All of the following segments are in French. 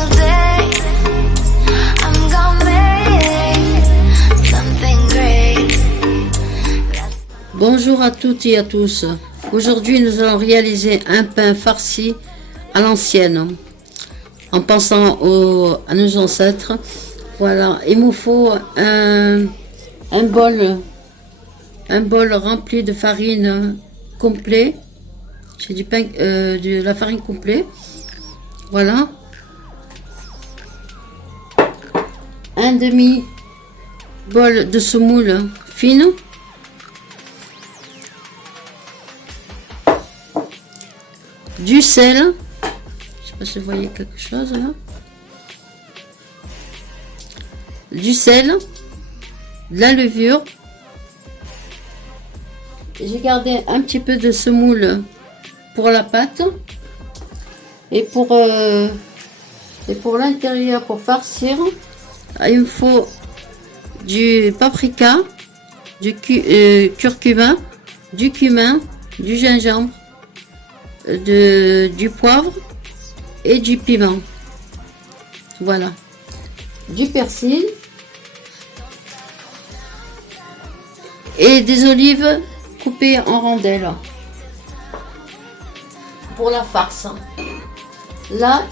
single day. I'm gonna make something great. Bonjour à toutes et à tous. Aujourd'hui, nous allons réaliser un pain farci à l'ancienne, en pensant à nos ancêtres. Voilà, il me faut un bol rempli de farine complet. J'ai du pain, de la farine complet. Voilà. Un demi bol de semoule fine. Du sel. Je sais pas si vous voyez quelque chose là. Du sel. De la levure. J'ai gardé un petit peu de semoule pour la pâte. Et pour l'intérieur, pour farcir, il me faut du paprika, du curcuma, du cumin, du gingembre, du poivre et du piment. Voilà. Du persil et des olives coupées en rondelles pour la farce. Là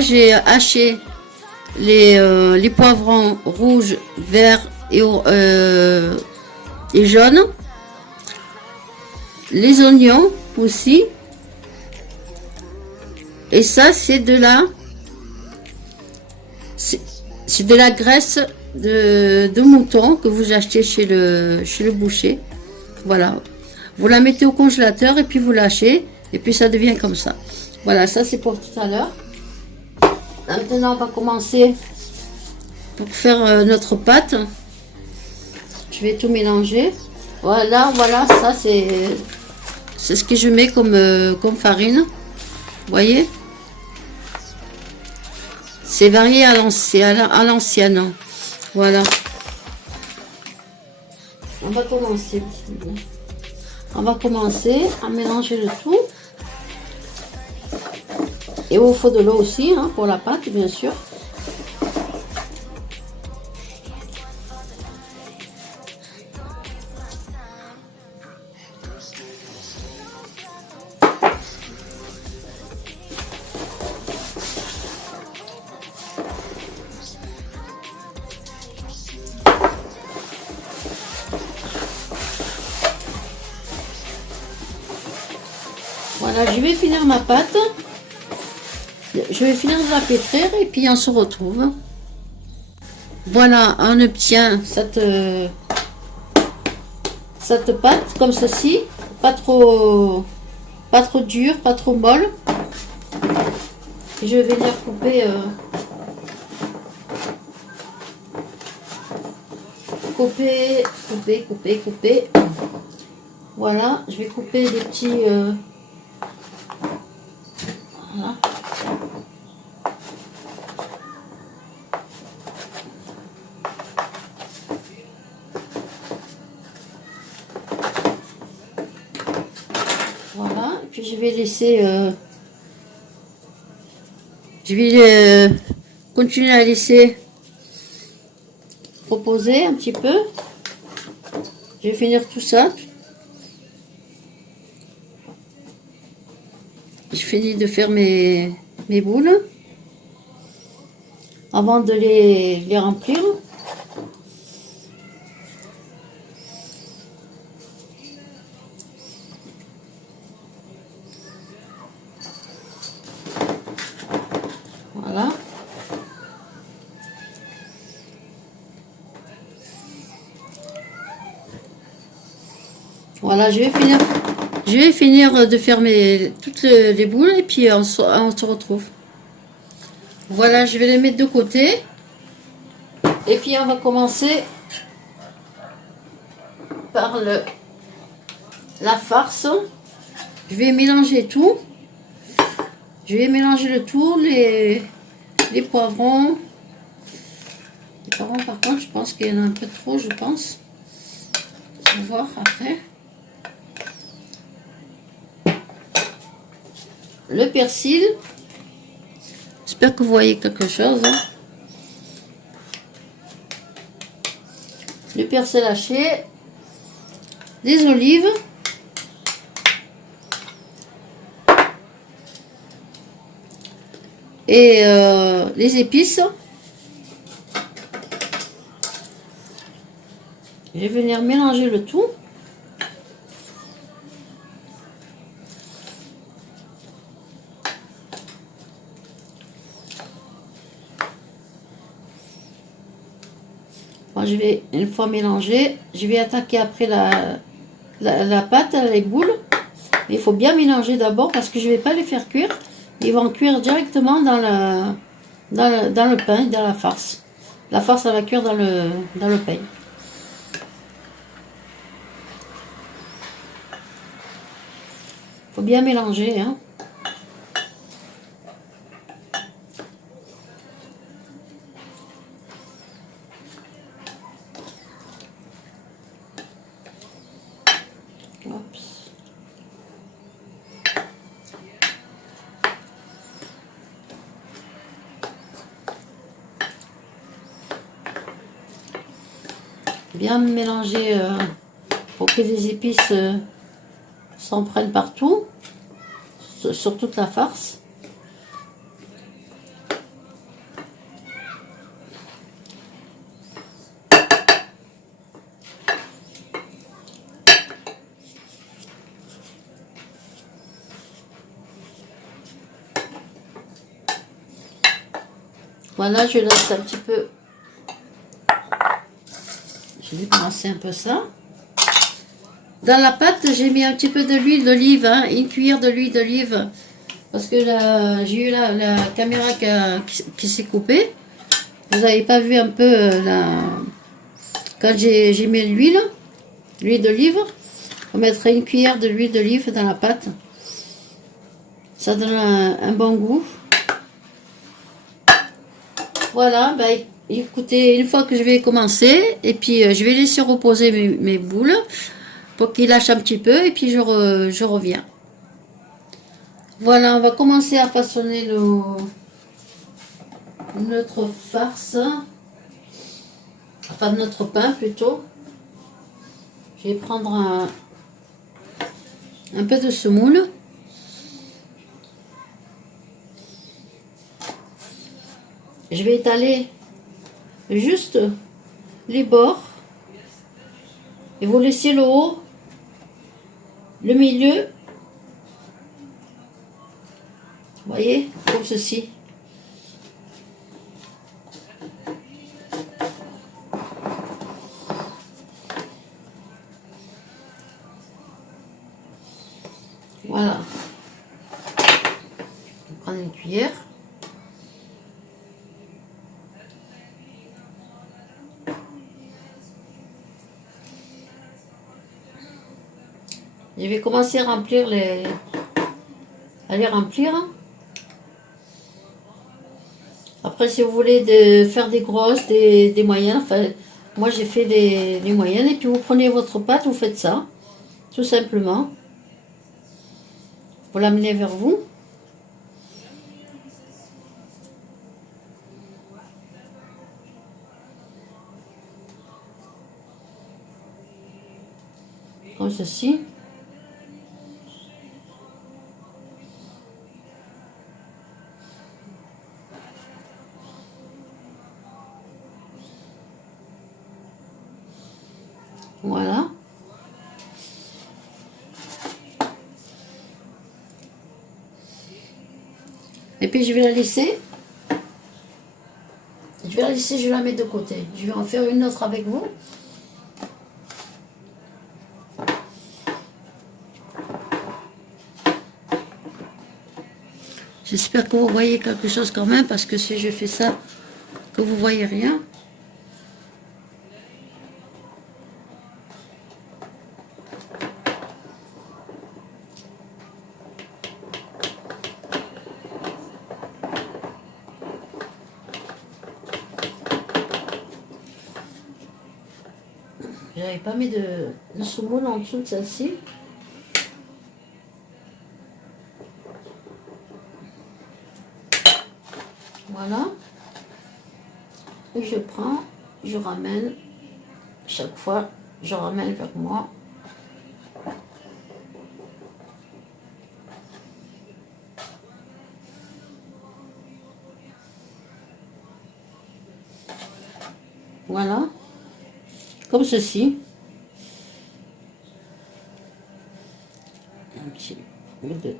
j'ai haché les poivrons rouges, verts et jaunes, les oignons aussi. Et ça, c'est de la graisse de mouton que vous achetez chez le boucher. Voilà. Vous la mettez au congélateur et puis vous lâchez. Et puis ça devient comme ça. Voilà, ça c'est pour tout à l'heure. Maintenant, on va commencer pour faire notre pâte. Je vais tout mélanger. Voilà, ça c'est ce que je mets comme farine. Vous voyez? C'est varié à l'ancienne. Voilà. On va commencer à mélanger le tout. Et il faut de l'eau aussi, hein, pour la pâte, bien sûr. Voilà, je vais finir ma pâte. Je vais finir de la pétrir et puis on se retrouve. Voilà, on obtient cette pâte comme ceci, pas trop dure, pas trop molle. Et je vais venir couper. Voilà, je vais couper des petits voilà. Voilà, et puis je vais laisser continuer à laisser reposer un petit peu. Je vais finir tout ça. Je finis de faire mes boules avant de les remplir. Voilà. Voilà, je vais finir de faire toutes les boules et puis on se retrouve. Voilà, je vais les mettre de côté. Et puis on va commencer par la farce. Je vais mélanger tout. Je vais mélanger le tout, les poivrons. Les poivrons, par contre, je pense qu'il y en a un peu trop, je pense. On va voir après. Le persil. J'espère que vous voyez quelque chose. Hein. Le persil haché, les olives, et les épices. Je vais venir mélanger le tout. Bon, je vais, une fois mélangé, je vais attaquer après la pâte, les boules. Mais il faut bien mélanger d'abord parce que je ne vais pas les faire cuire. Ils vont cuire directement dans le pain, dans la farce. La farce, elle va cuire dans le pain. Il faut bien mélanger. Hein. Oups. Bien mélanger pour que les épices s'en prennent partout, sur toute la farce. Voilà, je laisse un petit peu. Je vais commencer un peu ça. Dans la pâte, j'ai mis un petit peu de l'huile d'olive, hein, une cuillère de l'huile d'olive. Parce que j'ai eu la caméra qui s'est coupée. Vous n'avez pas vu un peu quand j'ai mis l'huile d'olive. On mettrait une cuillère de l'huile d'olive dans la pâte. Ça donne un bon goût. Voilà, ben, écoutez, une fois que je vais commencer, et puis je vais laisser reposer mes boules pour qu'ils lâchent un petit peu, et puis je reviens. Voilà, on va commencer à façonner notre farce, enfin notre pain plutôt. Je vais prendre un peu de semoule. Je vais étaler juste les bords et vous laissez le haut, le milieu, vous voyez, comme ceci. Voilà. Je vais prendre une cuillère. Je vais commencer à remplir à les remplir. Après, si vous voulez faire des grosses, des moyennes, enfin, moi j'ai fait des moyennes. Et puis vous prenez votre pâte, vous faites ça, tout simplement. Vous l'amenez vers vous. Comme ceci. Voilà. Et puis je vais la laisser. Je la mets de côté. Je vais en faire une autre avec vous. J'espère que vous voyez quelque chose quand même, parce que si je fais ça, que vous voyez rien. J'avais pas mis de semoule en dessous de celle-ci. Voilà. Et je prends, je ramène. Chaque fois, je ramène vers moi. Voilà. Comme ceci. Un petit bout de...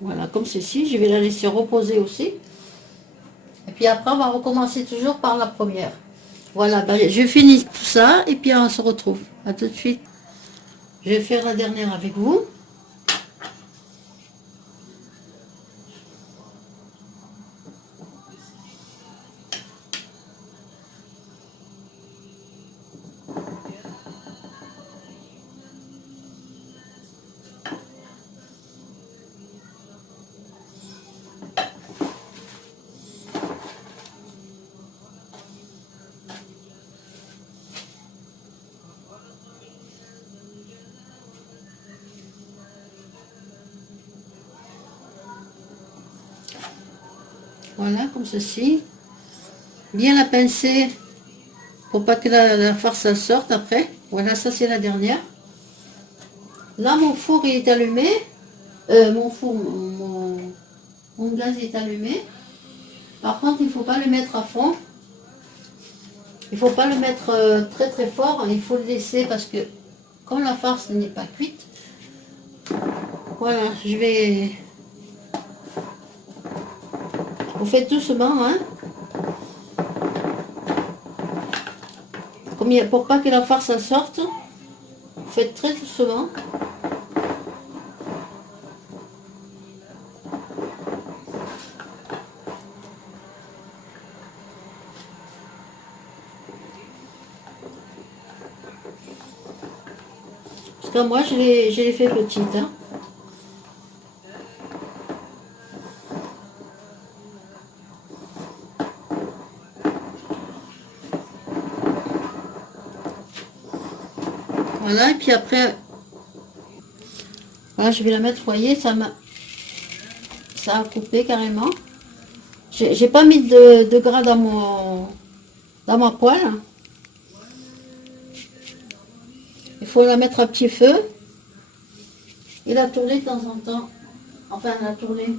Voilà, comme ceci. Je vais la laisser reposer aussi. Et puis après, on va recommencer toujours par la première. Voilà, ben, je finis tout ça et puis on se retrouve. À tout de suite. Je vais faire la dernière avec vous. Voilà, comme ceci. Bien la pincer pour pas que la farce sorte après. Voilà, ça c'est la dernière. Là, mon four est allumé. Mon gaz est allumé. Par contre, il ne faut pas le mettre à fond. Il ne faut pas le mettre très très fort. Il faut le laisser parce que comme la farce n'est pas cuite, voilà, je vais... Vous faites doucement, hein. Pour pas que la farce sorte, vous faites très doucement. Parce que moi, je l'ai fait petite. Hein. Voilà, et puis après, voilà, je vais la mettre, vous voyez, ça a coupé carrément. J'ai pas mis de gras dans ma poêle. Il faut la mettre à petit feu et la tourner de temps en temps. Enfin, la tourner.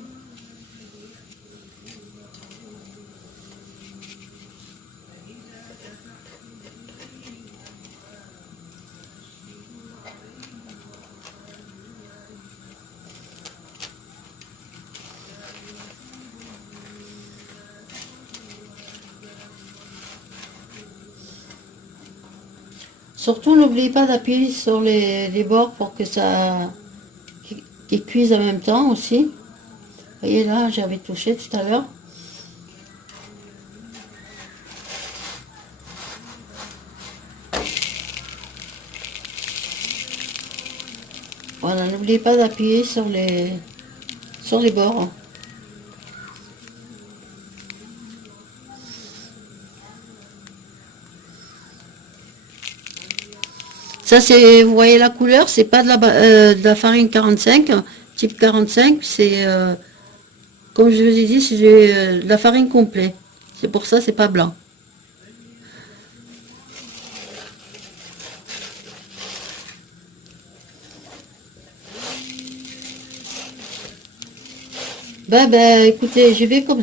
Surtout, n'oubliez pas d'appuyer sur les bords pour que ça qu'ils cuisent en même temps aussi. Vous voyez là, j'avais touché tout à l'heure. Voilà, n'oubliez pas d'appuyer sur les bords. Ça, c'est, vous voyez la couleur, c'est pas de la farine 45, type 45, c'est, comme je vous ai dit, c'est de la farine complète. C'est pour ça, c'est pas blanc. Ben, écoutez, je vais comme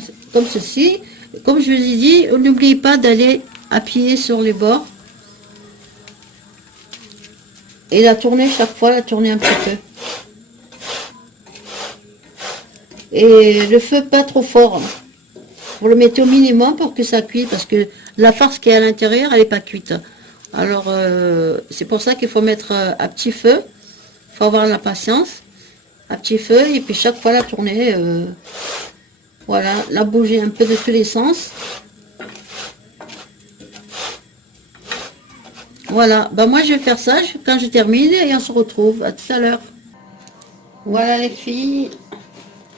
ceci. Comme je vous ai dit, n'oubliez pas d'aller appuyer sur les bords. Et la tourner chaque fois, la tourner un petit peu. Et le feu pas trop fort. Vous le mettez au minimum pour que ça cuise, parce que la farce qui est à l'intérieur, elle n'est pas cuite. Alors, c'est pour ça qu'il faut mettre à petit feu. Il faut avoir la patience. À petit feu, et puis chaque fois la tourner. Voilà, la bouger un peu de tous les sens. Voilà, ben moi je vais faire ça quand je termine et on se retrouve. À tout à l'heure. Voilà les filles.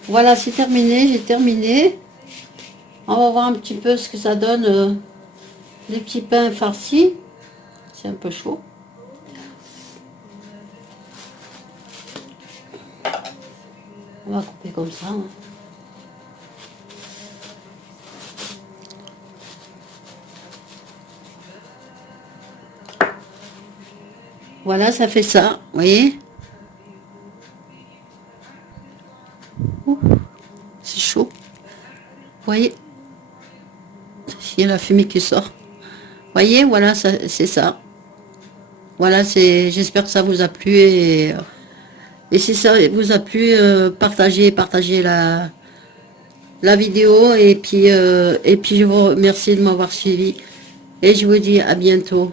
Voilà, c'est terminé, j'ai terminé. On va voir un petit peu ce que ça donne, les petits pains farcis. C'est un peu chaud. On va couper comme ça. Hein. Voilà, ça fait ça, vous voyez. Ouh, c'est chaud. Vous voyez, il y a la fumée qui sort. Vous voyez, voilà, c'est ça. Voilà, j'espère que ça vous a plu et si ça vous a plu, partagez la vidéo et puis je vous remercie de m'avoir suivi et je vous dis à bientôt.